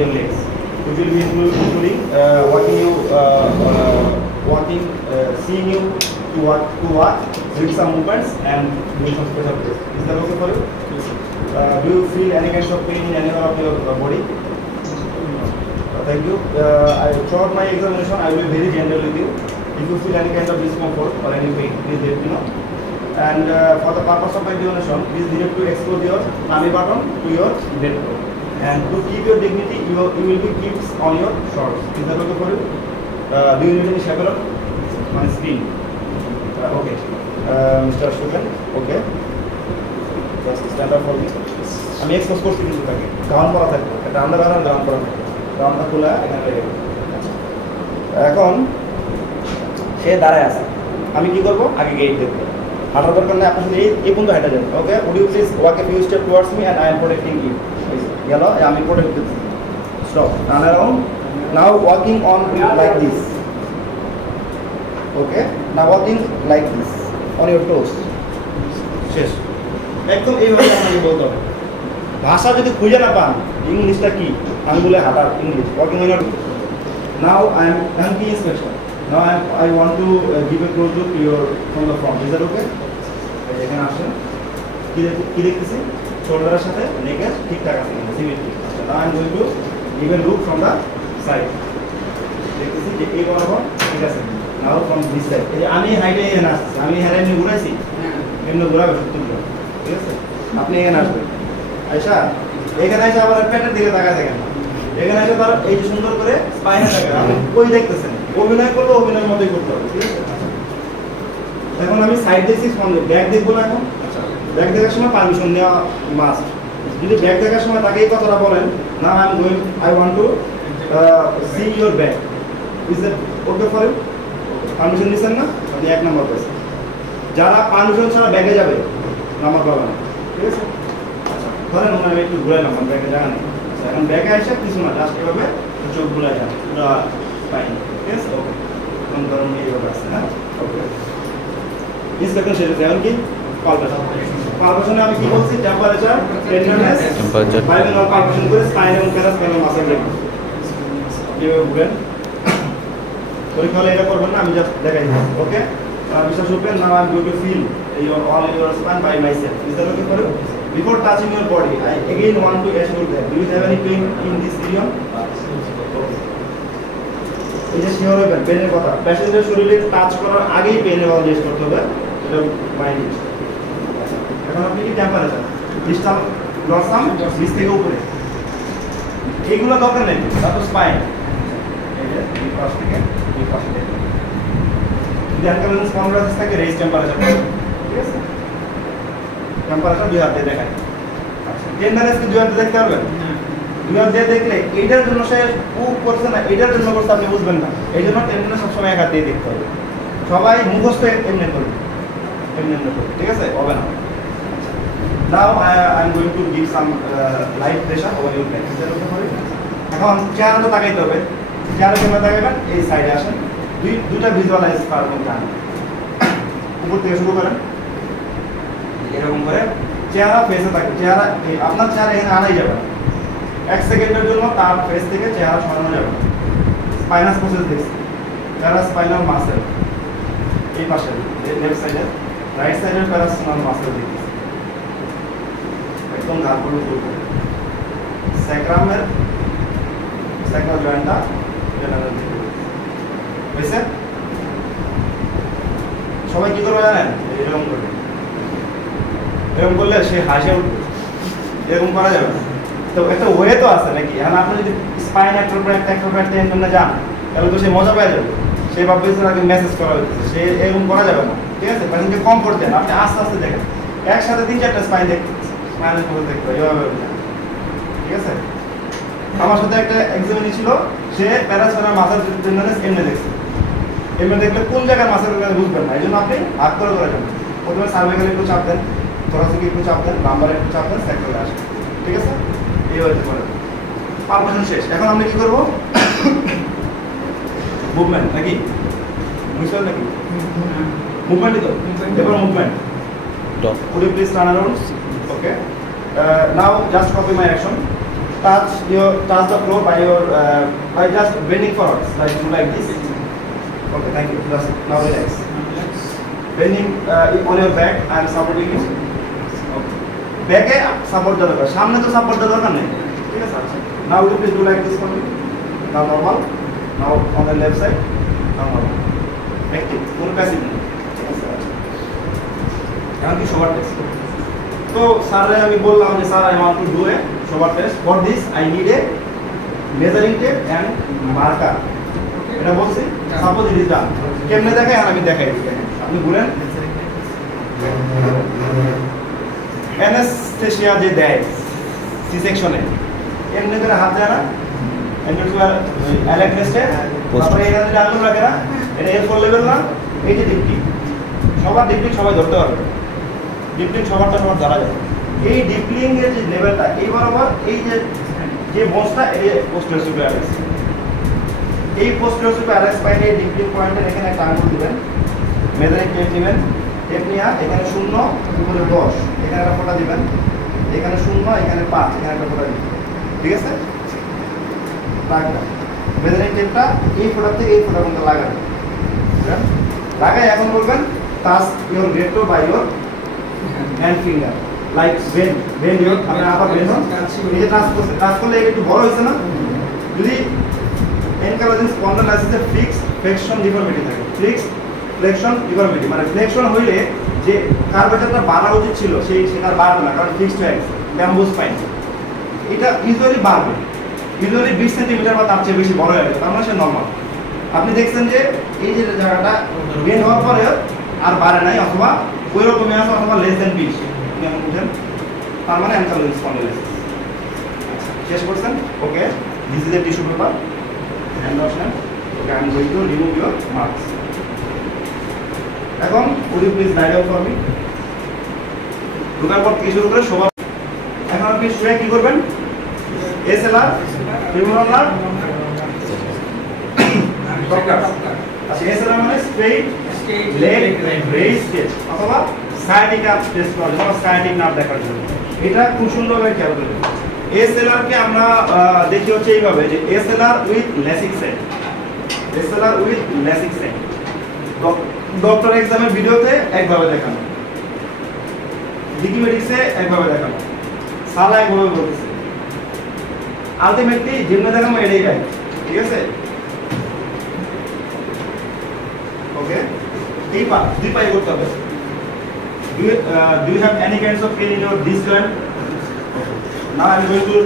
your legs, which will be including seeing you to walk, doing some movements and doing some special tests. Is that okay for you? Yes, sir. Do you feel any kinds of pain in any part of your body? Thank you. Throughout my examination, I will be very gentle with you. If you feel any kind of discomfort or any pain, please let me know. And for the purpose of my examination, please need to expose your tummy button to your bed. And to keep your dignity, you will be keeps on your shorts. Is that okay for you? Do you need any chaperone? On screen. Okay. Mr. Ashwin, okay. Just stand up for me. আমি expose করছি কিন্তু তাকে gown পরা থাকবে, একটা underwear আর gown পরা থাকবে, গাউনটা খোলা এখানে রেখে দেবো। এখন সে দাঁড়ায় আছে, আমি কি করবো? আগে গেট দেখবো, হাঁটার দরকার নেই, আপনার সাথে এই পর্যন্ত হাঁটা যাবে। Okay, would you please walk a few step towards me and I am protecting you. গেল, আমি প্রোটেক্ট দিচ্ছি। Stop, run around. Now walking on like this. Okay, now walking like this on your toes. শেষ। একদম এইভাবে আপনাকে বলতে হবে। ভাষা যদি খুঁজে না পান, ইংলিশটা কি আঙ্গুলে হাঁটার English, walking on your. Now I M কি inspection. Now I want to give a close look to your from the front. Is that okay? এখানে আসেন, কি দেখতেছি? শোল্ডারের সাথে নেকের ঠিকঠাক আছে কিনা, সিমেট্রি। আচ্ছা, now I am going to give a look from the side. দেখতেছি যে এই বরাবর ঠিক আছে। Now from this side. এই আমি হাইটে এখানে আসছি, আমি হেরাই নিয়ে ঘুরাইছি, এমনি ঘুরাবে সত্যি ঘুরা, ঠিক আছে? আপনি এখানে আসবেন, আচ্ছা এখানে এসে আবার পেটের দিকে তাকায় দেখেন, এখানে এসে তার এই যে সুন্দর করে স্পাইনে তাকায়, আপনি কই দেখতেছেন? অভিনয় করলে অভিনয়ের মতোই করতে হবে, ঠিক আছে? এখন আমি সাইড দেখছি, ব্যাক দেখবো না। এখন আচ্ছা, ব্যাক দেখার সময় পারমিশন নেওয়া মাস্ট। যদি ব্যাক দেখার সময় তাকে এই কথাটা বলেন, না I want to see your back, is that okay for you? Permission নিচ্ছেন না, আপনি 1 নম্বর পাইছেন। যারা পারমিশন ছাড়া ব্যাগে যাবে, নাম্বার পাবে না, ঠিক আছে? আচ্ছা, ধরেন আমি একটু ঘুরাইলাম, আমার ব্যাগে জায়গা নেই। আচ্ছা, এখন ব্যাগে আসে কিছু না, জাস্ট এভাবে চোখ ঘুরাই যান, পুরো ফাইন, ঠিক আছে? ওকে, এখন ধরুন এইভাবে আসছে, হ্যাঁ? ওকে, ইন্সপেকশন শেষ হয়েছে। এখন কি পালপেশন? পালপেশনে আমি কি বলছি? টেম্পারেচার, টেন্ডারনেস, বাইলিঙ্গুয়াল পালপেশন করে স্পাইন এবং প্যারাস্পাইনাল মাসল দেখুন। এইভাবে ঘুরেন, পরীক্ষা হলে এটা করবেন না, আমি জাস্ট দেখাই দিচ্ছি। ওকে, বিশ্বাস করবেন। Now I am going to feel all in your spine by myself. Is that okay for you? Before touching your body, I again want to assure that do you have any pain in this region? এই যে sure হবেন পেনের কথা, passenger শরীরে touch করার আগেই পেনের কথা জিজ্ঞেস করতে হবে, এটা মাইন্ড। এখন আপনি কি টেম্পারেচার, ডিস্টাল ডরসাম, নিচ থেকে উপরে, এইগুলো দরকার নেই। তারপর স্পাইন, এই যে এই পাশ থেকে এই পাশ থেকে যদি অ্যানকালেন্স কনভার্সেস থাকে, রেজ টেম্পারেচার, ঠিক আছে? টেম্পারেচার 2 হাতে দেখায়। আচ্ছা, টেন্ডারনেস কি 2 হাতে দেখতে পারবেন? 2 হাত দিয়ে দেখলে এইটার জন্য সে করছে না, এইটার জন্য করছে, আপনি বুঝবেন না। এই জন্য টেন্ডারনেস সবসময় 1 হাত দিয়ে দেখতে হবে। সবাই মুখস্থ এমনি করবে, এমনি করবে, ঠিক আছে? হবে না। নাও I am going to give some light pressure over your back. এখন চেয়ারে তাকাইতে হবে, চেয়ারে কেমন তাকাবেন? এই সাইডে আসেন, দুইটা ভিজুয়ালাইজ করবেন। কান উপর থেকে শুরু করেন, এরকম করে চেহারা ফেসে থাকে। চেহারা আপনার চেহারা এখানে আনাই যাবে না, 1 সেকেন্ডের জন্য তার ফেস থেকে চেহারা সরানো যাবে না। স্পাইনাস প্রসেস দেখছি, চেহারা স্পাইনাল মাসেল এই পাশে, লেফট সাইডে, রাইট সাইডের প্যারাস্পাইনাল মাসেল দেখছি একদম ঘাড় পর্যন্ত উপরে। স্যাক্রামের স্যাক্রাল জয়েন্টটা জেনারেল দেখতে হয়েছে। সবাই কি করবে জানেন? এরকম করবে, এরকম করলে সে হাসে উঠবে, এরকম করা যাবে না। তো একটা ওয়ে তো আছে নাকি? এখন আপনি যদি স্পাইন টেন্ডনে যান, তাহলে তো সে মজা পেয়ে যাবে, সে ভাববে আগে মেসেজ করা হচ্ছে, সে এরকম করা যাবে না, ঠিক আছে? পেশেন্টকে কম করতে দেন, আপনি আস্তে আস্তে দেখেন, একসাথে 3-4টা স্পাইন স্পাইনাল করে দেখতে হবে, এভাবে, ঠিক আছে? আমার সাথে একটা এক্সামিনি ছিল, সে প্যারাস্পাইনাল মাসেল টেন্ডনেস এমনি দেখছে, এমনি দেখলে কোন জায়গায় মাসেল বুঝবেন না। এই জন্য আপনি হাত করে যাবেন, প্রথমে সার্ভাইকাল একটু চাপ দেন, থোরাসিক একটু চাপ দেন, লাম্বারে একটু চাপ দেন, স্যাক্রালে আসেন, ঠিক আছে? এই হইতে পারে। পালপেশন শেষ। এখন আমরা কি করব? মুভমেন্ট নাকি বুঝছেন নাকি? মুভমেন্টই তো, এবার movement. Could you please turn around? Okay. Now just copy my action. touch the floor by your by just bending forward, like this. Okay, thank you. Just now relax. Bending on your back and supporting you. Okay. Back e support দেওয়ার দরকার, সামনে তো support দেওয়ার দরকার নেই, ঠিক আছে? Now you please do like this for me. Now normal. Now on the left side. Now normal. Active. কোনো passive নেই। এখন কি সবার টেস্ট? তো স্যারে আমি বললাম যে sir I want to do a সবার test. For this I need a measuring tape and marker. এটা বলছি সাপোজ ইট ইজ ডান। কেমনে দেখাই আর আমি দেখাই দিই। আপনি বলেন অ্যানেস্থেসিয়া যে দেয় সি সেকশনে এমনি করে হাত দেয় না, এমনি করে অ্যালেক্ট্রেস্টে তারপরে এখানে ডাউন রাখে না, এটা এর 4 লেভেল না, এই যে ডিপটি সবার ডিপলিং সবাই ধরতে পারবে, ডিপলিং সবারটা সবার ধরা যায়। এই ডিপলিং এর যে লেভেলটা এই বরাবর এই যে বোনসটা এই পোস্টেরিয়র সুপিরিয়র, এই পোস্টেরিয়র সুপিরিয়র স্পাইনে এই ডিপলিং পয়েন্টের এখানে একটা আঙুল দিবেন, মেজারিং টেপ দিবেন, টেপ নিয়ে এখানে 0 উপরে 10 এখানে একটা ফোঁটা দিবেন, এখানে 0 এখানে 5 এখানে একটা ফোঁটা দিবেন, ঠিক আছে? লাগবে মেজারিং টেপটা এই ফোঁটা থেকে এই ফোঁটা পর্যন্ত লাগাবেন, লাগাই এখন বলবেন touch your right toe by your hand finger like bend your, আপনি আবার বেন হন, এই যে টাচ করলে একটু বড় হয়েছে না? যদি এনকালোজিং স্পন্ডালাইসিসে ফিক্সড ফ্লেকশন ডিফর্মিটি থাকে, ফিক্সড ফ্লেকশন ডিফর্মিটি মানে ফ্লেকশন হইলে যে কার্ভেচারটা বাড়া উচিত ছিল সেটা বাড়বে না, কারণ ফিক্সড হয়ে গেছে ব্যাম্বু স্পাইন, এটা ইউজুয়ালি বাড়বে, ইউজুয়ালি 20 সেন্টিমিটার বা তার চেয়ে বেশি বড় হয়ে গেছে, তার মানে সে নর্মাল। আপনি দেখছেন যে এই যে জায়গাটা বেন হওয়ার পরে আর বাড়ে নাই অথবা ওই রকমই আছে অথবা লেস দেন 20, আপনি এমন বুঝেন, তার মানে অ্যানকালোজিং স্পন্ডালাইসিস। শেষ করছেন? Okay, this is a tissue paper hand wash নেন। Okay, I am going to remove your marks. এখন would you please lie down for me. ঢোকার পর থেকে শুরু করে সবার এখন আপনি শুয়ে কি করবেন? এসএলআর, ফিমোরাল নার্ভ, আচ্ছা এসএলআর মানে স্ট্রেইট লেগ রেইজ স্টেজ অথবা সায়াটিক নার্ভ টেস্ট করার জন্য, সায়াটিক নার্ভ দেখার জন্য। এটা খুব সুন্দরভাবে খেয়াল করবেন। এসএলআর কে আমরা দেখি হচ্ছে এইভাবে যে SLR with LASIK side, SLR with LASIK side doctor এক্সামের ভিডিওতে একভাবে দেখানো, ডিকিমেটিক্সে একভাবে দেখানো, সালা একভাবে বলতেছে, আলটিমেটলি যেমনি দেখানো এটাই রাইট, ঠিক আছে? ওকে, এই পা দুই পায়ে করতে হবে। Do you have any kinds of pain in your disc joint? Now I am going to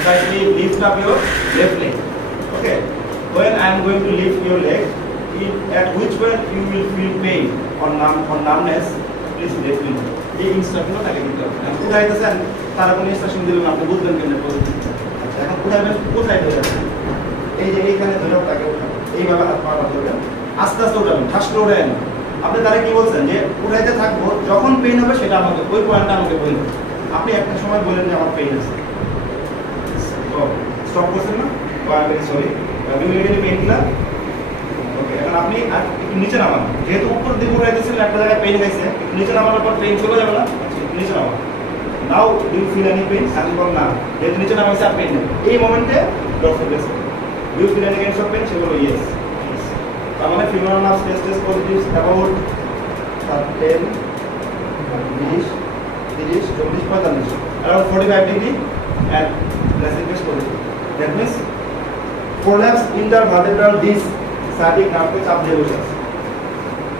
slightly lift up your left leg. Okay, when I am going to lift your leg, at which point you will feel pain or numbness, please let me know. এই instruction তাকে দিতে হবে। এখন কোথায় দিতেছেন তারা কোনো instruction দিলেন আপনি বুঝবেন কেন পদ্ধতি। আচ্ছা এখন কোথায় ধরে রাখবেন? এই যে এইখানে ধরে তাকে উঠাবেন, এইভাবে হাত পা ধরবেন, আস্তে আস্তে উঠাবেন, ঠাস করে উঠাবেন। আপনি তারা কি বলছেন যে উঠাইতে থাকবো, যখন পেইন হবে সেটা আমাকে ওই পয়েন্টটা আমাকে বলবেন। আপনি একটা সময় বলেন যে আমার পেইন আছে, তো স্টপ করছেন না? তো I am very sorry, you need any painkiller? Okay, এখন আপনি আর একটু নিচে নামান, যেহেতু উপর দিকে উঠাইতেছেন একটা জায়গায় পেইন হয়েছে, নিচে নামানোর পর পেইন চলে যাবে না, নিচে নামান। Now do you feel any pain? আমি বল না, যেহেতু নিচে নামাইছে আর পেইন নেই। এই মোমেন্টে ডক্টর প্লেস করবে, do you feel any kinds of pain? সে বলবে ইয়েস। তার মানে femoral nerve test positives about 10, 20, 30, 40, 45, around 45 degree and blessing is positive. That means prolapse intervertebral disc sciatic nerve पे चाप दे बसे।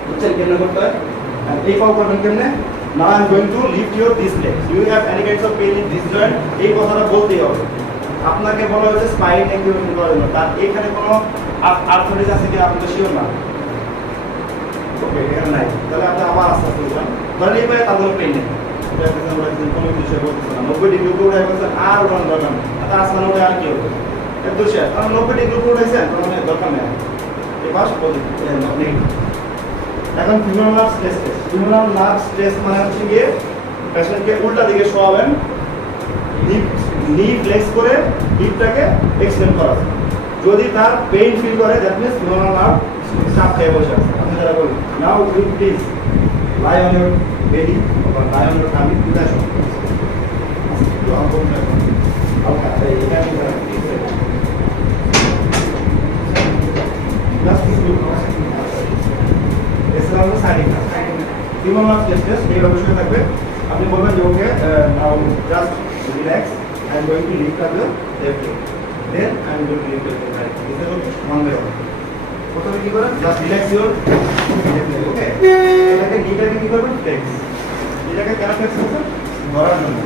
बुझছেন কেমনে করতে হয়? আর এই পাও করবেন কেমনে? Now I am going to lift your this leg. Do you have any kinds of pain in this joint? এই কথাটা বলতেই হবে। আপনাকে বলা হয়েছে স্পাইন অ্যাক্টিভেশন করার জন্য, তার এখানে কোনো আর্থ্রাইটিস আছে কি আপনি তো শিওর না। ওকে, এখানে নাই, তাহলে আপনি আবার আস্তে আস্তে উঠান, ধরেন এই পায়ে তাদের পেইন নেই, কোনো বিষয় বলতেছে না, 90 ডিগ্রি উপরে উঠে গেছেন আর উঠান দরকার নেই, আসমান উঠে আর কি হবে একদম শেষ, কারণ 90 ডিগ্রি উপরে উঠেছেন তার মানে দরকার নেই। এবার এখন femoral nerve stress test. Femoral nerve stress মানে হচ্ছে গিয়ে পেশেন্টকে উল্টা দিকে শোয়াবেন, নি ফ্লেক্স করে হিপটাকে এক্সটেন্ড করা, যদি তার পেইন ফিল করে দ্যাট মিন্স ফিমোরাল নার্ভ চাপ খেয়ে বসে আছে। আপনি যারা বলুন now with please lie on your belly or lie on your tummy, কোথায় শোন একটু অঙ্ক Okay, এটা কি করা just look this is also signing minimum of gestures এই অবশ্যই থাকবে আপনি বলবেন যে ওকে now just relax I am going to lift up your left leg then I am going to lift your right this is one way প্রথমে কি করেন just relax your left leg okay এটাকে নিটাকে কি করবেন flex এটাকে কেন flex করবেন ধরার জন্য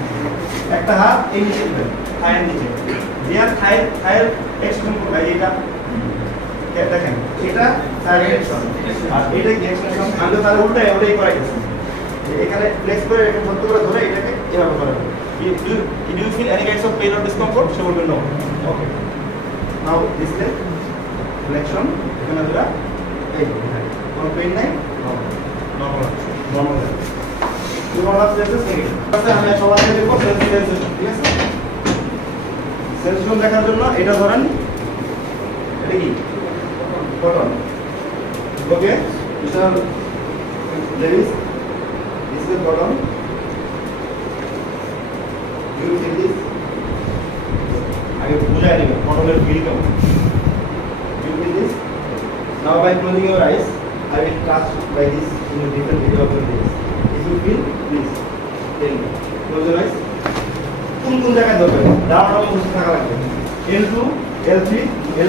একটা হাত এই নিচে দিবেন থায়ের নিচে দেয়ার থায়ের এক্সটেনশন করবে এটা দেখেন এটা থায়ের এক্সটেনশন আর এটা কি এক্সটেনশন আমরা তার উল্টায় ওটাই করাই গেছে এখানে ফ্লেক্স করে এটা বন্ধ করে ধরে এটাকে এভাবে করা do you feel any kinds of pain or discomfort she will know okay now this leg flexion এখানে ধরা এই কোনো পেইন নাই normal you want to say this thing তাহলে আমি সবার আগে দেখব সেন্সেশন ঠিক আছে সেন্সেশন দেখার জন্য এটা ধরেন এটা কি cotton okay mister ladies this is cotton you feel this আগে বুঝাই দিবেন কটনের ফিল কেমন you feel this now by closing your eyes I will touch like this in a different area of your face if you feel please tell me close your eyes কোন জায়গায় ধরবেন down বসে থাকা লাগবে L2 L3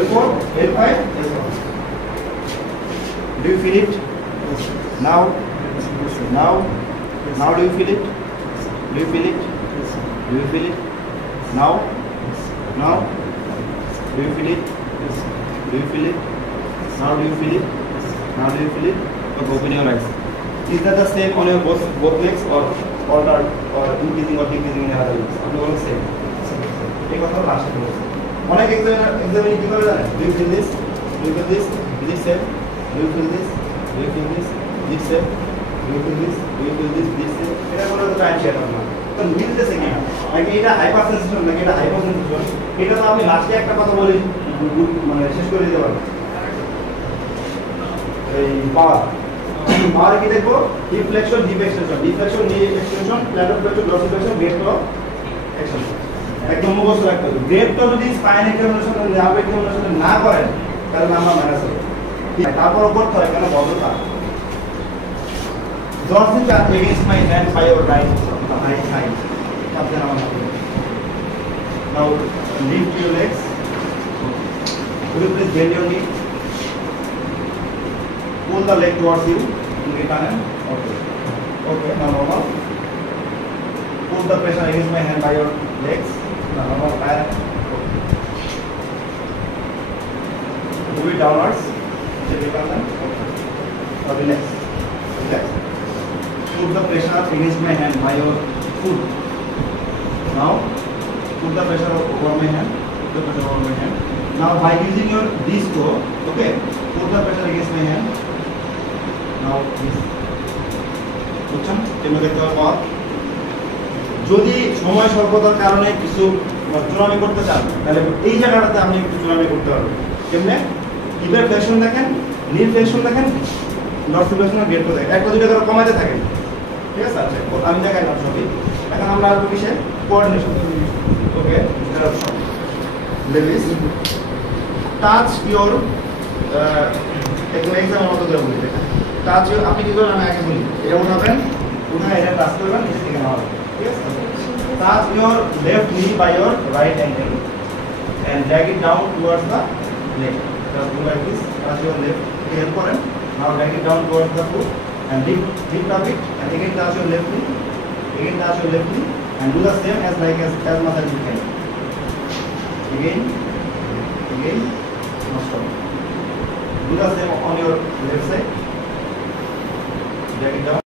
L4 L5 L6 do you feel it now do you feel it do you feel it do you feel it now do you feel it do you feel it now do you feel it now do you feel it okay, open your eyes is that the same on your both legs or alternate or increasing or decreasing in other legs আপনি বলেন same এই কথা লাস্টে বলছি অনেক এক্সামিনে কি করে জানেন do you feel this do you feel this is it same do you feel this do you feel this is it same do you feel this do you feel this this same এটা বলে তো time share করব তো মিলতেছে কি না নাকি এটা হাইপারসেনসিটিভ নাকি এটা হাইপোসেনসিটিভ এটা তো আপনি লাস্টে একটা কথা বলে মানে শেষ করে দিতে পারবেন এই পাওয়ার কি দেখবো deflection deep extension deflection deep extension platter flexion gross flexion grade flow extension একদম মুখস্থ রাখতে হবে গ্রেডটা যদি স্পাইন এক্সামিনেশন ল্যাব এক্সামিনেশন না করেন তাহলে নাম্বার মাইনাস হবে তারপর করতে হয় কেন বদলতা Dorsal arm against my hand by your right thigh. Now lift your legs. Could you please bend your knee? Pull the leg towards you. Okay. Okay. Now normal. Put the pressure against my hand by your legs. Now normal. Okay. Move it downwards. Okay. Now relax. Relax. Put the pressure against my hand by your foot. Now put the pressure over my hand. Put the pressure over my hand. Now by using your this toe, okay, put the pressure against my hand. Now this. বুঝছেন? এগুলো দেখতে পাওয়া যদি সময় স্বল্পতার কারণে কিছু চুরামি করতে চান তাহলে এই জায়গাটাতে আপনি একটু চুরামি করতে পারবেন কেমনে কিভাবে ফ্লেকশন দেখেন নীল ফ্লেকশন দেখেন ডরসাল ফ্লেকশন আর গ্রেড দেখেন একটা দুইটা করে কমাতে থাকেন ঠিক আছে আচ্ছা আমি দেখাইলাম সবই এখন আমরা আসবো কিসে coordination okay ladies touch your এক্সামের মতো করে বলি টাচ ইওর আপনি কি করবেন আমি আগে বলি এটা উঠাবেন উঠে এটা টাচ করবেন নিচে থেকে নামাবেন ঠিক আছে touch your left knee by your right ankle and drag it down towards the leg just do like this touch your left help করেন now drag it down towards the foot and lift up it and again touch your left knee and do the same as much as you can again no stop do the same on your left side drag it down